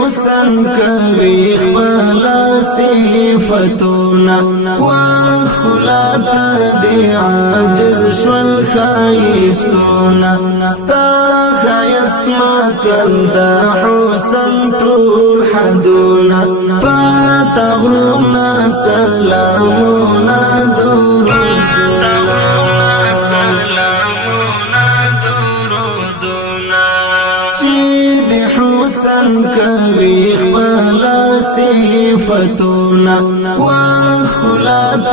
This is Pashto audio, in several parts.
حسن کوي خپل صفتونه وخلات دی عاجز شول خایستونه ستا خایست مکل دا حسن ټول حدونه پاتا غرونا سلامونه حسن کوي خپل صفتونه وخلات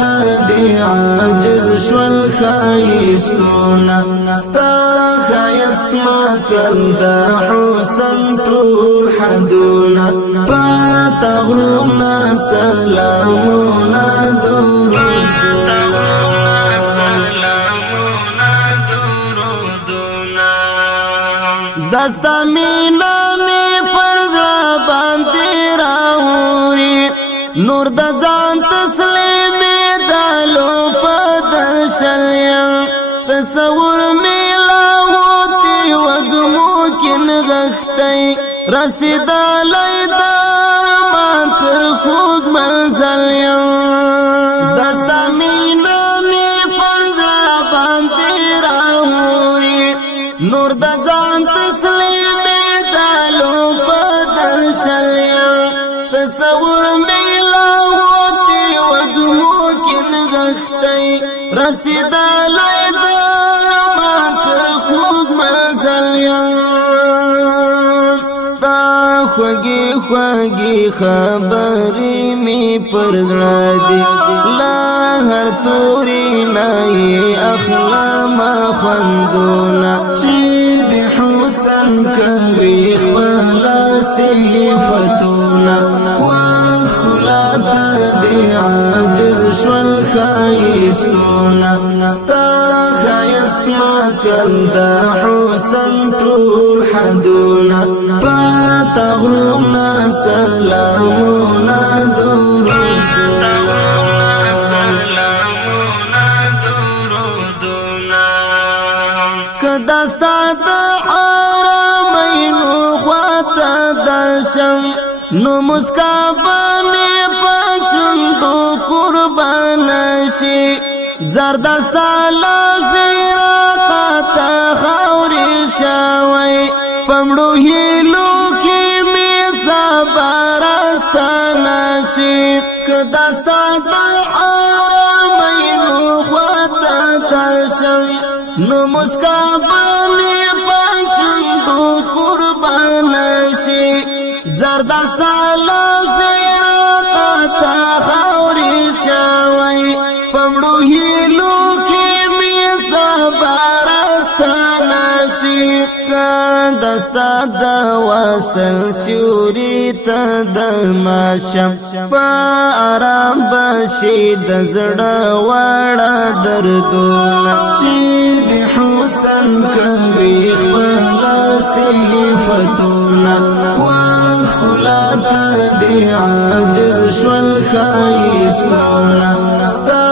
دی عاجز شول خایستونه ستا خایست مکل دا حسن ټول حدونه پاتا غرونا سلامونه دستا مینا می پرزړه باندې راوري نور د ځان تسلیم دالو پدشلیم تصور میلا ہوتی وګمو کین غختای رسیدلای درمان تر خوږ منزل یم دستا مینا می پرزړه باندې راوري نور د ځان تسلیم دالو پدشلیم تصور میلا ہوتی وګمو کین غختای رسیدلای درمان تر خوږ منزل یم ستا خوږی خوږی خبرې می پر زړه دي لا هر توري نه اخلا ما خوندونه حسن کوي خپل صفتونه وخلات دی عاجز شول خایستونه ستا خایست مکل دا حسن ټول حدونه پاتا غرونا سلامونه دستا دا حرمینو خواتا درشم نو مسکابا می پشندو قربان شي زردستا لفراقاتا خوری شاوی پمڑو هیلو کی می سبارستانا شي کدستا دا حرمینو خواتا درشم نو مسکابا می پشندو قربان شي زردستا لفراقاتا خوری شاوی پمڑو هیلو کی می سبارستانا شي دستا دا وصل سیوری تا دماشم پا آرام بشی دزڑا وڑا دردونا حسن کوي خپل صفتونه وخلات دی عاجز شول خایستونه ستا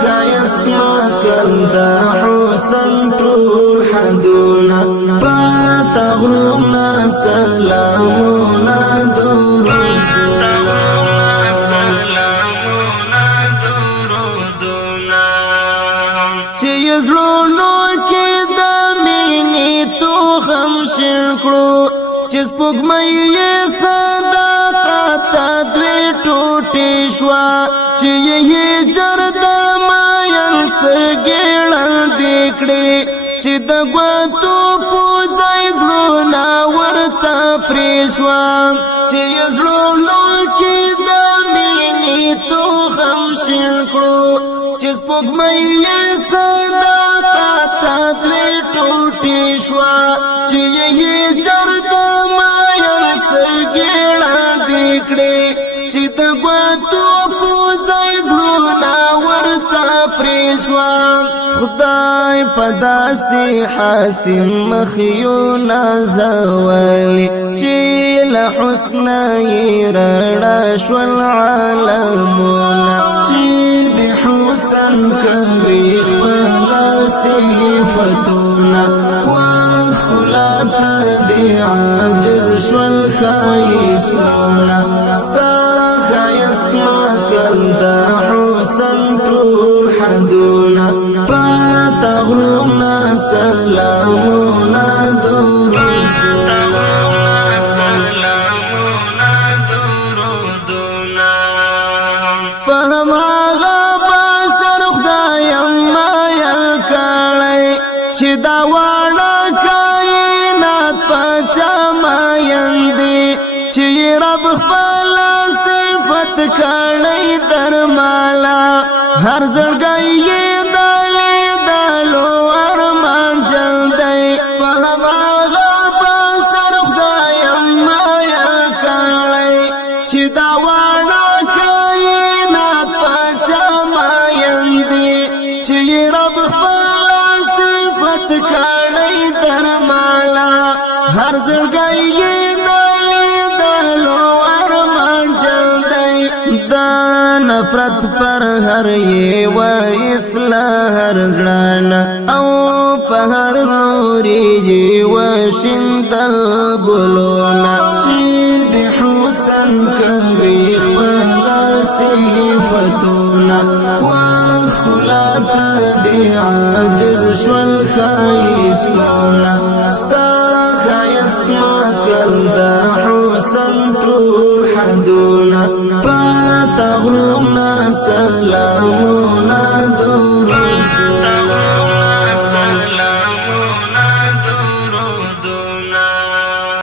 خایست مکل دا حسن ټول حدونه پاتا غرونا سلامونه چس پوگمئی صداقت دوی ٹوٹی شوا چی یہی جرد ماین سترگیڑن دیکڑی چی دگواتو پوزای زلونا ورطا پریشوا چی زلونو کی دامینی تو خمشن کرو چس پوگمئی صداقت دوی ٹوٹی شوا چی یہی جرد خدای پداسي حاسم مخيونا زوالي چي لحسن يرڑا شوال عالمونا چي دي حسن كوي خبالا صفتونا وخلات دي عاجز شوال خایسونا ستا خایست مکل دا حسن ټول حدونا پاتا غرونا سلامونا درودونا فهماغا باشر خدایم مایل کړی چې دا واړه کائنات پچا ماین دی چې رب خپل صفت کړی درمالا هر زړګی دلی دلو ارمان جل دی فهماغا باشر خدایم مایل کړی چې دا واړه کائنات پچا ماین دی چې رب خپل صفت کړی درمالا هر زړګی دلو ارمان جل دی دا نفرت پر هر یې و اصلاح هر زړه او په هر نوري یې و شندل ګلونه چې د حسن کوي خپل صفتونه وخلات دی عاجز شول خایسونا ستا خایست مکل دا حسن ټول حدونا پاتا غرونا سلامو